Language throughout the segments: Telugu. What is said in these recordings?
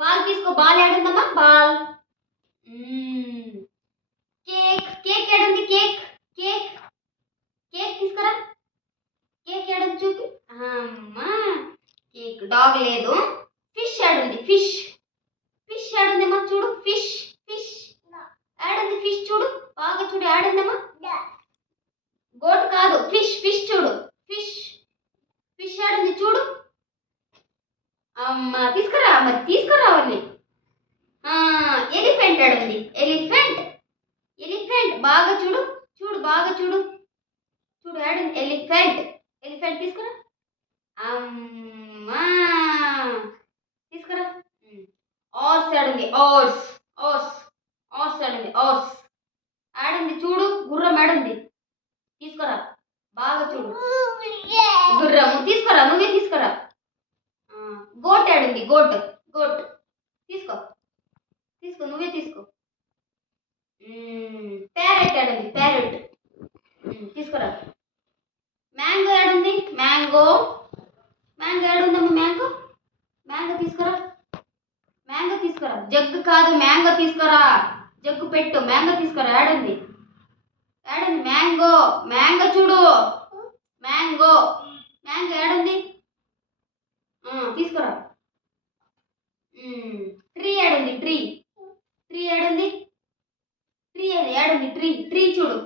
బాల్ తీసుకో. బాల్ ఏడుందమ్మా? బాల్. కేక్. కేక్ ఏడుంది? కేక్. కేక్. కేక్ తీసుకురా. కేక్ ఏడుంది చూపి. అమ్మా కేక్. డాగ్ లేదు. ఫిష్ ఏడుంది? ఫిష్. ఫిష్ ఏడుందమ్మా? చూడు. ఫిష్. ఫిష్ ఏడుంది? ఫిష్ చూడు. బాగా చూడు. ఏడుందమ్మా? గోట్ కాదు. ఫిష్. ఫిష్ చూడు. ఫిష్. ఫిష్ ఏడుంది చూడు. అమ్మ తీసుకురా. మరి తీసుకురావాలి. ఎలిఫెంట్ ఏడుంది? ఎలిఫెంట్. ఎలిఫెంట్ బాగా చూడు. చూడు బాగా చూడు. చూడు ఏడుంది? ఎలిఫెంట్. ఎలిఫెంట్ తీసుకురా. అమ్మా తీసుకురా. ఆర్స్ ఏడుంది? ఆర్స్. ఆర్స్. ఆర్స్ ఏడుంది? ఆర్స్ ఏడుంది చూడు. గుర్రం ఏడుంది? తీసుకురా. బాగా చూడు. గుర్రము తీసుకురా. నువ్వే తీసుకురా. గోట్ ఏడుంది? గోట్. గోట్ తీసుకో. తీసుకో. నువ్వే తీసుకో. ప్యారెట్ ఏడుంది? ప్యారెట్ తీసుకురా. మ్యాంగో ఏడుంది? మ్యాంగో. మ్యాంగో ఏడుందమ్మా? మ్యాంగో. మ్యాంగో తీసుకురా. మ్యాంగో తీసుకురా. జగ్గు కాదు. మ్యాంగో తీసుకురా. జగ్గు పెట్టు. మ్యాంగో తీసుకురా. ఏడుంది? ఏడుంది? మ్యాంగో. మ్యాంగో చూడు. మ్యాంగో. మ్యాంగో ఏడుంది? తీసుకురా. ట్రీ ఏడుంది? ట్రీ. ట్రీ ఏడుంది? ట్రీ ఏడుంది? ట్రీ. ట్రీ చూడు.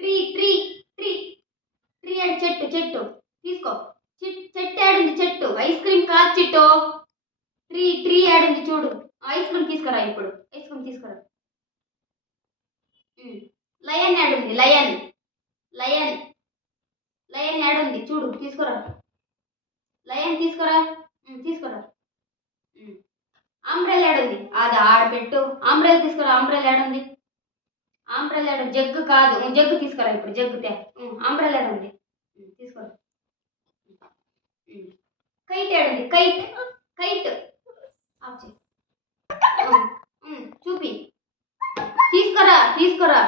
ట్రీ. ట్రీ. ట్రీ. ట్రీ ఏడు? చెట్టు. చెట్టు తీసుకో. చెట్టు ఏడుంది? చెట్టు. ఐస్ క్రీమ్ కాదు చిట్టు. ట్రీ. ట్రీ ఏడుంది చూడు. ఐస్ క్రీమ్ తీసుకురా. ఇప్పుడు ఐస్ క్రీమ్ తీసుకురా. లయన్ ఏడుంది? లయన్. లయన్. లయన్ ఏడుంది చూడు. తీసుకురా. లయన్ తీసుకురా. తీసుకురా. అంబ్రెల్ ఏడుంది? అది ఆడబెట్టు. అంబ్రెల్ తీసుకురా. అంబ్రెల్ ఏడుంది? అంబ్రెల్ ఏడుంది? జగ్గు కాదు. జగ్గు తీసుకురా. ఇప్పుడు జగ్గు తే. అంబ్రెల్ ఏడుంది? తీసుకురా. కైట్ ఏడుంది? కైట్. కైట్ చూపి. తీసుకురా. తీసుకురా.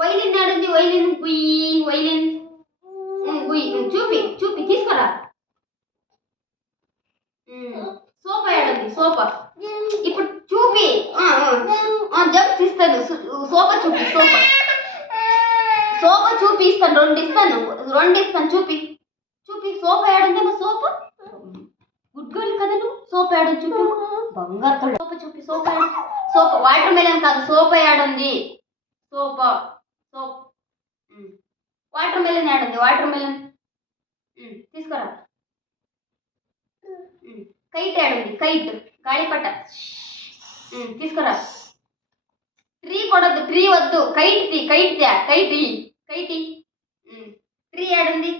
వైలిన్ ఏడుంది? వైలిన్. గుయ్యి. వైలిన్. గుయ్యి. చూపి. చూపి. తీసుకురా. సోఫా ఏడుంది? సోఫా. ఇప్పుడు చూపి. జంప్స్ ఇస్తాను. సోఫా చూపి. సోఫా. సోఫా చూపి. ఇస్తాను. రెండు ఇస్తాను. రెండు ఇస్తాను. చూపి. చూపి. సోఫా ఏడుందేమో? సోఫా. గుడ్ గర్ల్ కదా నువ్వు. సోఫా ఏడుంది చూపి. బంగారు. సోఫా చూపి. సోఫా ఏడు? సోఫా. వాటర్ మెలన్ కాదు. సోఫా ఏడుంది? సోఫా. సోఫా. వాటర్ మెలన్ ఏడుంది? వాటర్ మెలన్ తీసుకురా. కైట్ ఏడుంది? కైట్. గాలిపట తీసుకురా. ట్రీ కొడద్దు. ట్రీ వద్దు. కైట్ తీ. కైట్ తే. కైట్. కైటి. ట్రీ ఏడుంది?